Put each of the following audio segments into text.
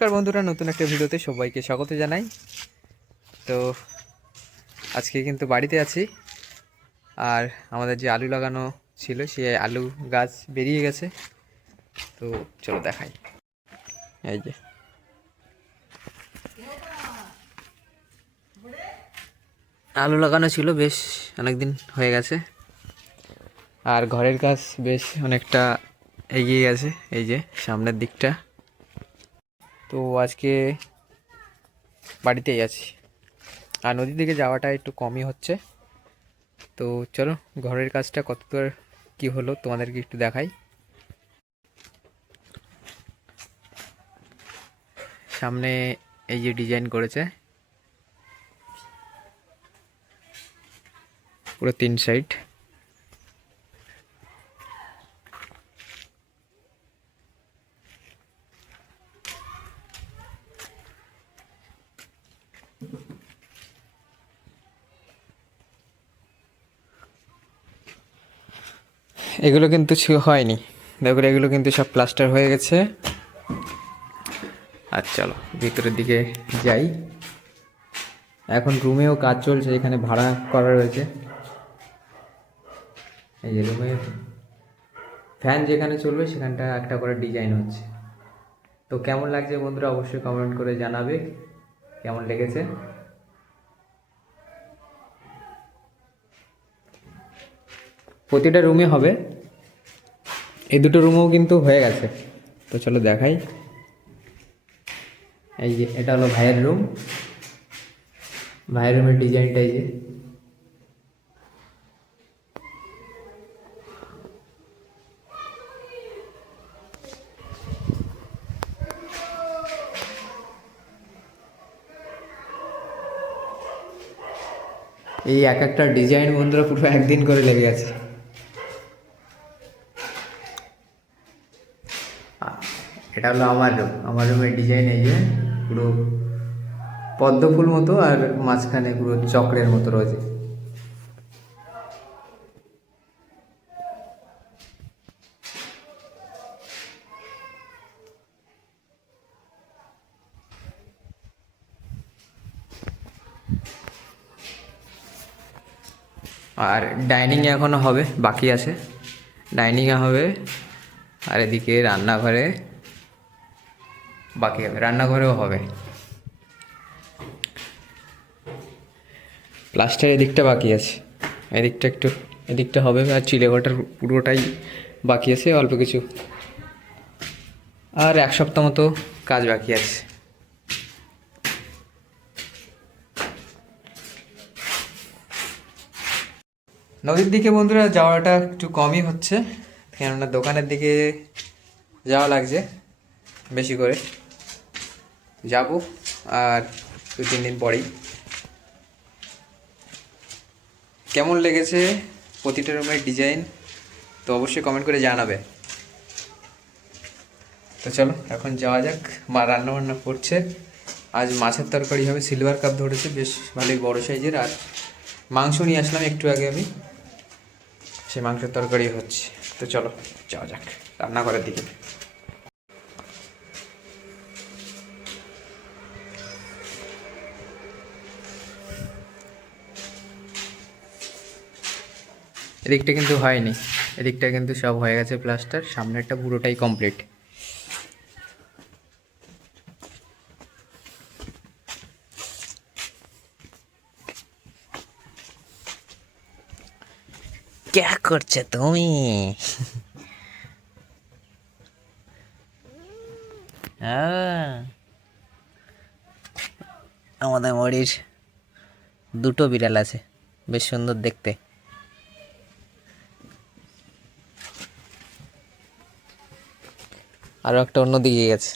নমস্কার বন্ধুরা, নতুন একটা ভিডিওতে সবাইকে স্বাগত জানাই। তো আজকে কিন্তু বাড়িতে আছি, আর আমাদের যে আলু লাগানো ছিল সেই আলু গাছ বেরিয়ে গেছে। তো চলো দেখাই। এই যে আলু লাগানো ছিল, বেশ অনেক দিন হয়ে গেছে, আর ঘরের কাজ বেশ অনেকটা এগিয়ে গেছে। এই যে সামনের দিকটা। তো আজকে বাড়িতেই আছি, আর নদীর দিকে যাওয়াটা একটু কমই হচ্ছে। তো চলো ঘরের কাজটা কতদূর কি হলো তোমাদেরকে একটু দেখাই। সামনে এই যে ডিজাইন করেছে পুরো 3 সাইড। এগুলো কিন্তু হয়নি, দেখো এগুলো কিন্তু সব প্লাস্টার হয়ে গেছে। আর চলো ভিতরের দিকে যাই। এখন রুমেও কাজ চলছে, এখানে ভাড়া করা রয়েছে। এই যে রুমে ফ্যান যেখানে চলবে সেখানটা একটা করে ডিজাইন হচ্ছে। তো কেমন লাগছে বন্ধুরা অবশ্যই কমেন্ট করে জানাবে কেমন লেগেছে। প্রতিটা রুমে হবে, এই দুটো রুমেও কিন্তু হয়ে গেছে। তো চলো দেখাই। এই যে এটা হলো ভাইয়ের রুম, ভাইয়ের রুমের ডিজাইনটা এই যে। এই এক একটা ডিজাইন বন্ধুরা পুরো একদিন করে লেগে গেছে। এটা হলো আমার রুম, আমার রুমের ডিজাইন এই যে পুরো পদ্ম ফুল মতো, আর মাঝখানে পুরো চক্রের মতো রয়েছে। আর ডাইনিংয়ে এখনও হবে, বাকি আছে। ডাইনিংয়ে হবে, আর এদিকে রান্নাঘরে বাকি হবে, রান্নাঘরেও হবে। প্লাস্টার এদিকটা বাকি আছে, এদিকটা একটু, এদিকটা হবে, আর চিলেঘরটার পুরোটাই বাকি আছে অল্প কিছু। আর এক সপ্তাহ মতো কাজ বাকি আছে। নদীর দিকে বন্ধুরা যাওয়াটা একটু কমই হচ্ছে, কেননা দোকানের দিকে যাওয়া লাগছে বেশি করে। যাব আর 2-3 দিন পরেই। কেমন লেগেছে প্রতিটা রুমের ডিজাইন তো অবশ্যই কমেন্ট করে জানাবে। তো চলো এখন যাওয়া যাক, মা রান্না বান্না করছে। আজ মাছের তরকারি হবে, সিলভার কাপ ধরেছে, বেশ ভালোই বড় সাইজের। আর মাংস নিয়ে আসলাম একটু আগে আমি, সেই মাংসের তরকারি হচ্ছে। তো চলো যাওয়া যাক রান্নাঘরের দিকে। এদিকটা কিন্তু হয়নি, এদিকটা কিন্তু সব হয়ে গেছে প্লাস্টার, সামনেরটা পুরোটাই কমপ্লিট। क्या করছো তুমি? আমাদের বাড়ির দুটো বিড়াল আছে, বেশ সুন্দর দেখতে। আরো একটা অন্য দিকে গেছে।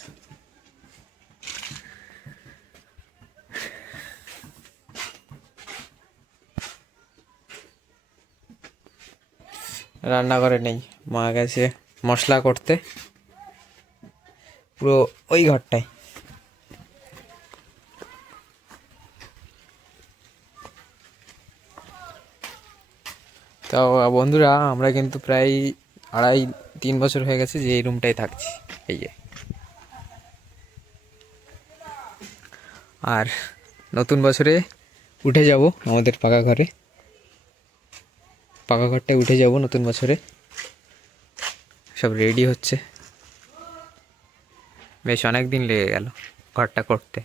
রান্নাঘরে নেই, মা গেছে মশলা করতে পুরো ওই ঘরটায়। তো বন্ধুরা আমরা কিন্তু প্রায় 2.5-3 বছর হয়ে গেছে যে এই রুমটাই থাকছি। এই যে আর নতুন বছরে উঠে যাব আমাদের পাকা ঘরে, পাকা ঘরটায় উঠে যাব নতুন বছরে। সব রেডি হচ্ছে, বেশ অনেক দিন লেগে গেল ঘরটা করতে।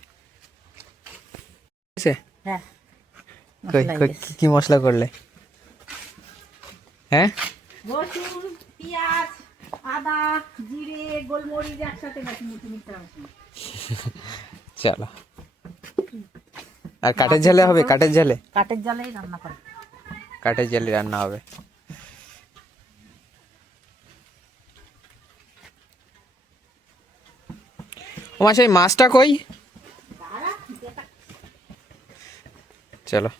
ঠিক আছে, হ্যাঁ কি মশলা করলে? হ্যাঁ, রসুন, পেঁয়াজ, আদা, জিরে, গোলমরিচ একসাথে চলো। আর কাঠের ঝালে হবে? কাঠের ঝালে, কাঠের জালেই রান্না করে। কাঠের ঝালে রান্না হবে। ও মা, সেই মাছটা কই? চলো,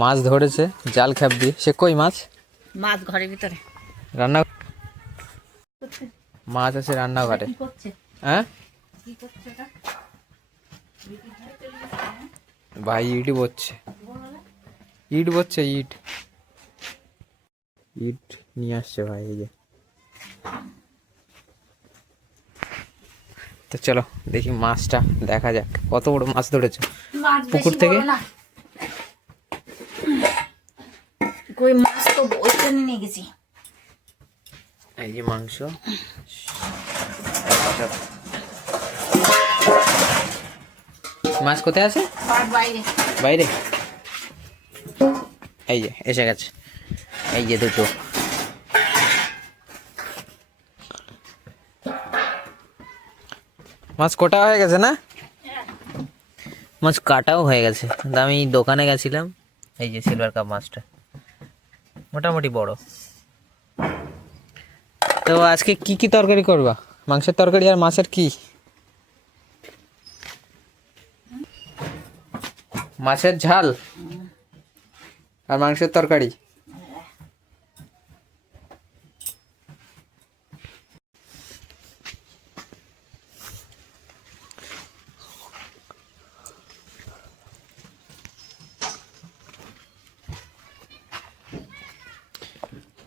মাছ ধরেছে জাল খ্যাপ দিয়ে। সে কই মাছ? মাছ ঘরের ভিতরে রান্না, মাছ আছে রান্নাঘরে। কি করছে? হ্যাঁ কি করছে এটা? ভাই ইট বচ্ছে, ইট বচ্ছে, ইট ইট নিয়ে আসছে ভাই। এই যে, তো চলো দেখি মাছটা, দেখা যাক কত বড় মাছ ধরেছে মাছ পুকুর বেশি থেকে। বড় না। কই মাছ তো ওইখানে নিয়ে গেছি। এই যে মাংস, মাছ কোথায় আছে? বাইরে বাইরে। এই যে এসে গেছে, এই যে দুটো। মাছ কোটা হয়ে গেছে না? মাছ কাটাও হয়ে গেছে। আমি দোকানে গেছিলাম, এই যে সিলভার কাপ মাছটা মোটামুটি বড়। তো আজকে কি কি তরকারি করবা? মাংসের তরকারি আর মাছের কি? মাছের ঝাল আর মাংসের তরকারি।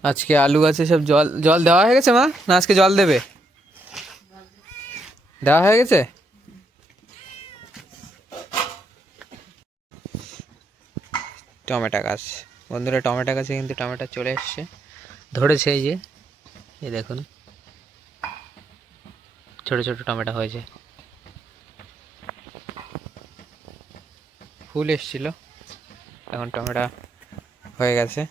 আজকে আলু গাছে সব জল জল দেওয়া হয়ে গেছে মা? না আজকে জল দেবে? দেওয়া হয়ে গেছে। টমেটো গাছ, বন্ধুরা টমেটো গাছে কিন্তু টমেটো চলে এসছে, ধরেছে। এই যে, এই দেখুন ছোট ছোট টমেটো হয়েছে, ফুল এসছিল, এখন টমেটো হয়ে গেছে।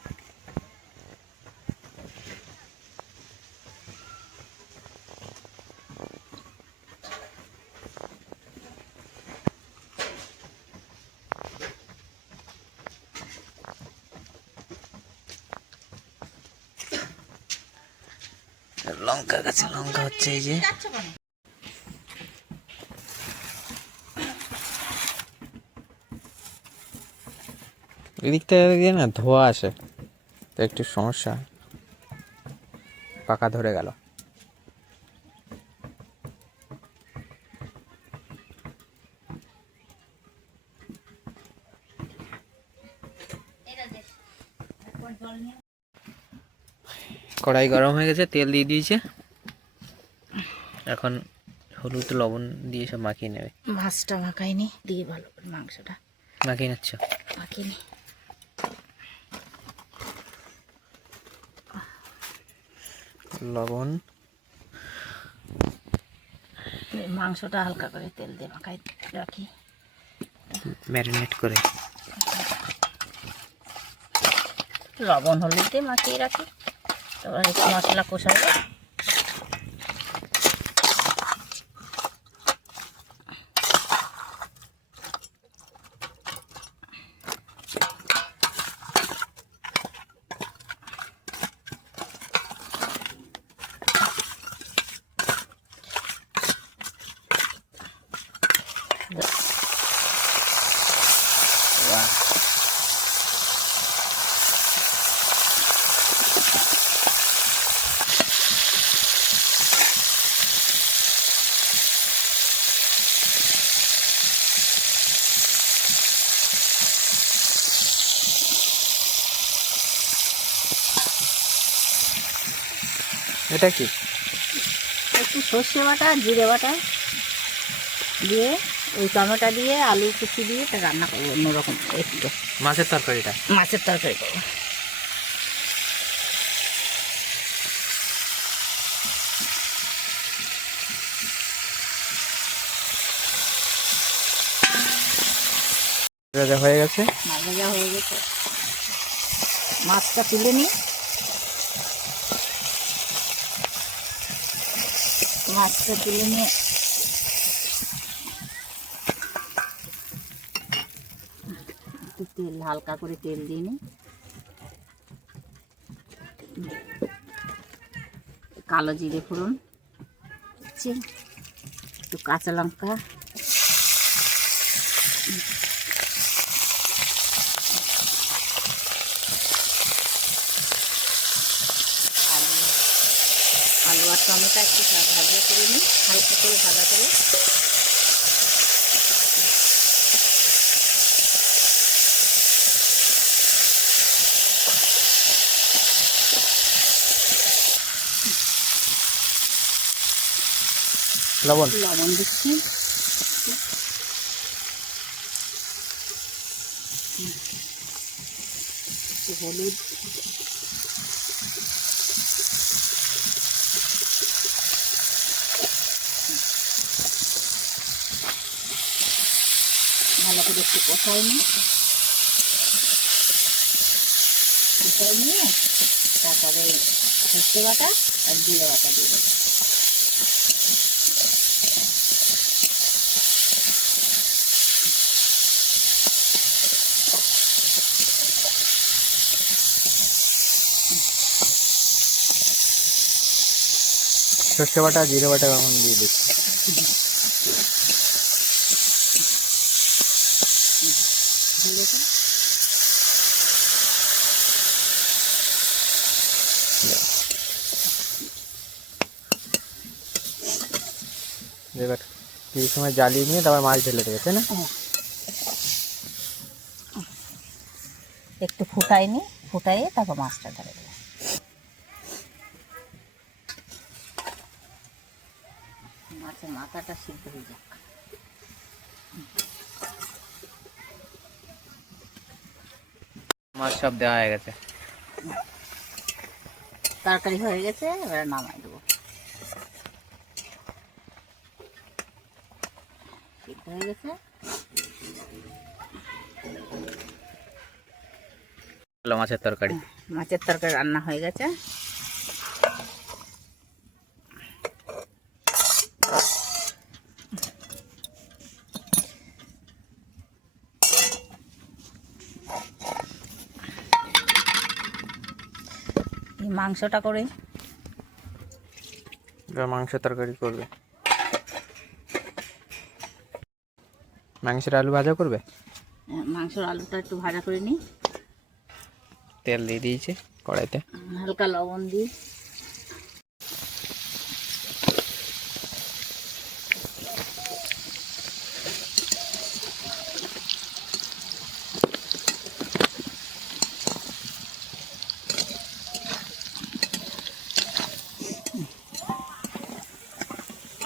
লঙ্কা গাছে লঙ্কা হচ্ছে, এই যে এদিকটা দিয়ে না ধোয়া আসে, তো একটু সমস্যা, পাকা ধরে গেল। কড়াই গরম হয়ে গেছে, তেল দিয়ে দিয়েছে, এখন হলুদ লবণ দিয়ে সব মাখিয়ে নেবে। মাছটা মাখাইনি, দিয়ে ভালো করে মাংসটা মাখিয়ে নিচ্ছ? মাখিনি। লবণ, মাংসটা হালকা করে তেল দিয়ে মাখাই রাখি, ম্যারিনেট করে। লবণ হলুদ দিয়ে মাখিয়ে রাখি, তারপর একটু মশলা কষাবো। এটা কি? একটু সর্ষে বাটা, জিরে বাটা, দিয়ে ওই টমেটো দিয়ে আলু কুচি দিয়ে এটা রান্না করবো অন্যরকম একটু। মাছের তরকারিটা মাছের তরকারি করবো। ভাজা হয়ে গেছে। মাছ ভাজা হয়ে গেছে, মাছটা তুলে নিই। মাছটা তুলে নিয়ে একটু তেল, হালকা করে তেল দিয়ে নিই। কালো জিরে ফোড়ন, একটু কাঁচা লঙ্কা, আলু আলু আর টমেটো একটু ভাজা করে নিই, হালকা করে ভাজা করে। লবণ লবণ দিচ্ছি, একটু হলুদ, ভালো করে একটু কষাই নিয়ে তারপরে সর্ষে বাটা আর জিরে বাটা দিয়ে দেবো। সর্ষে বাটা জিরে বাটা এখন দিয়ে দিচ্ছি। হয়ে গেছে। এবার এই সময় জ্বালিয়ে নিয়ে তারপর মাছ ঢেলে দেবে, তাই না? একটু ফুটাই নি, ফুটাইয়ে তারপর মাছটা ঢেলে দেবো। মাছের মাথাটা সিদ্ধ হয়ে যাক। মাছ সব দেওয়া হয়ে গেছে। তরকারি হয়ে গেছে, এবার নামাই দেবো। সিদ্ধ হয়ে গেছে। মাছের তরকারি মাছের তরকারি রান্না হয়ে গেছে। এই মাংসটা করে এবার মাংস তরকারি করবে। মাংসের আলু ভাজা করবে। মাংসের আলুটা একটু ভাজা করে নিই, তেল দিয়ে দিয়েছে কড়াইতে। হালকা লবণ দিই,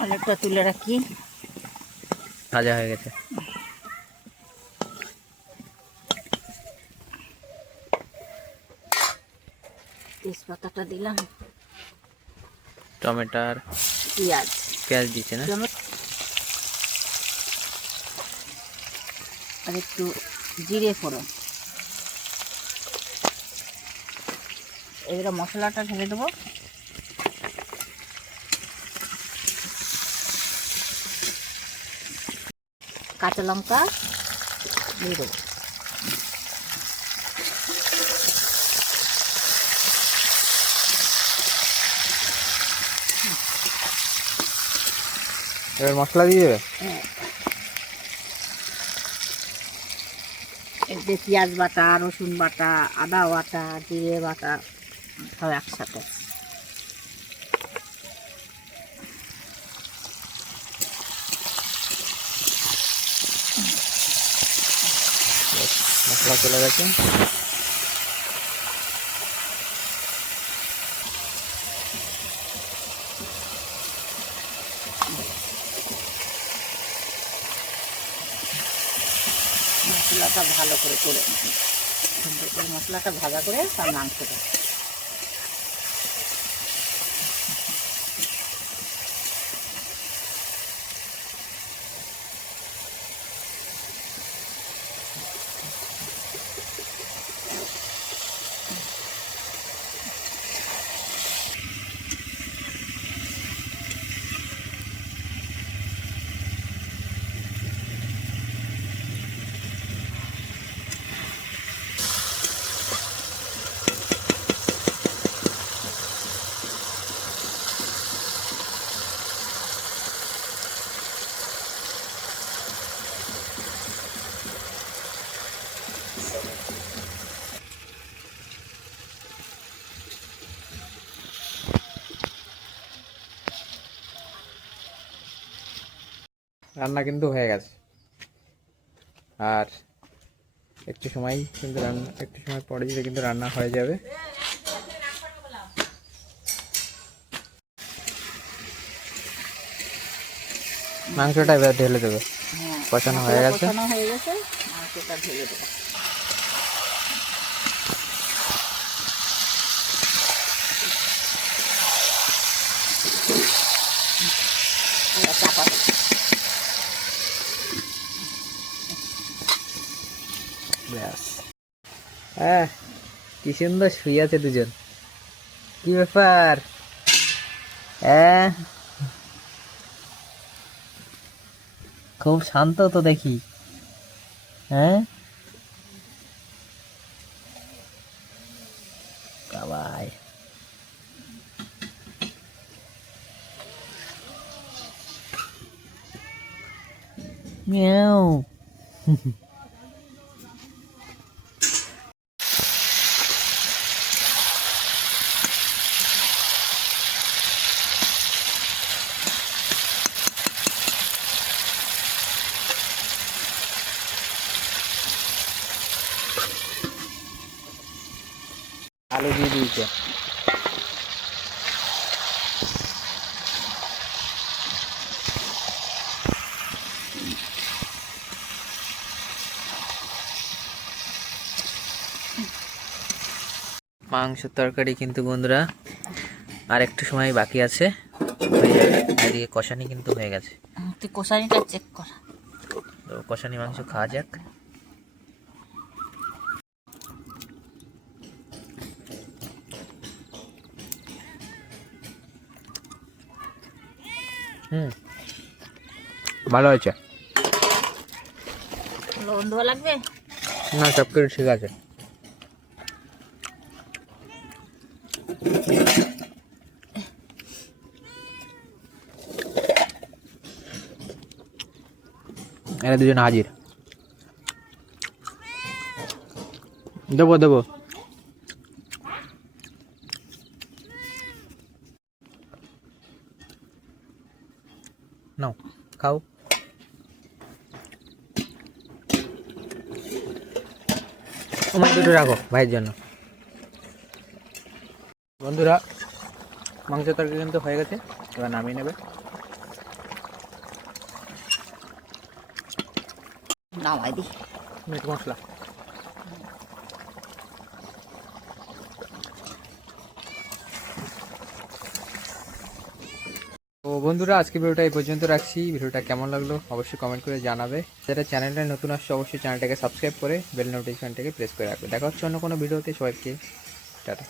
আলুটা তুলে রাখি। ভাজা হয়ে গেছে। তেজপাতাটা দিলাম, টমেটোর পেঁয়াজ পেঁয়াজ দিচ্ছে না? আর একটু জিরে ফোড়ন। এবারে মশলাটা ঢেলে দেবো। কাঁচা লঙ্কা দিয়ে দেবো। এবার মশলা দিয়ে দেবে। এতে পেঁয়াজ বাটা, রসুন বাটা, আদা বাটা, জিরে বাটা সব একসাথে। মশলা চলে গেছে। মশলাটা ভালো করে করে নিই। সুন্দর করে মশলাটা ভাজা করে তার মাংসটা রান্না কিন্তু হয়ে গেছে। আর একটু সময় কিন্তু একটু সময় পরে দিলে কিন্তু রান্না হয়ে যাবে। মাংসটা এবার ঢেলে দেবে। কষানো হয়ে গেছে। কষানো হয়ে গেছে, মাংসটা ঢেলে দেবো। চাপা ব্যাস। হ্যাঁ, কি সুন্দর শুয়ে আছে দুজন। কি ব্যাপার? হ্যাঁ, খুব শান্ত তো দেখি। হ্যাঁ বাবাই, মিয়াও। আলু দিয়ে দিয়েছে। মাংসের তরকারি কিন্তু বন্ধুরা আর একটু সময় বাকি আছে, হয়ে যাবে। এদিকে কষানি কিন্তু হয়ে গেছে। তুই কষানিটা চেক কর। তো কষানি মাংস খাওয়া যাক। ভালো হয়েছে। লবণ দেওয়া লাগবে? না, সব কিছু ঠিক আছে। এরা দুজন হাজির। দেবো দেবো। নাও খাও। তোমার দুটো রাখো ভাইয়ের জন্য। বন্ধুরা, মাংস তরকারি কিন্তু হয়ে গেছে, এবার নামিয়ে নেবে। নামাই দি। মিট মশলা। তো বন্ধুরা, আজকে ভিডিওটা এই পর্যন্ত রাখছি। ভিডিওটা কেমন লাগলো অবশ্যই কমেন্ট করে জানাবে। যারা চ্যানেলটা নতুন আসছে অবশ্যই চ্যানেলটাকে সাবস্ক্রাইব করে বেল নোটিফিকেশনটাকে প্রেস করে রাখবে। দেখা হচ্ছে অন্য কোনো ভিডিওতে। সবাইকে টাটা।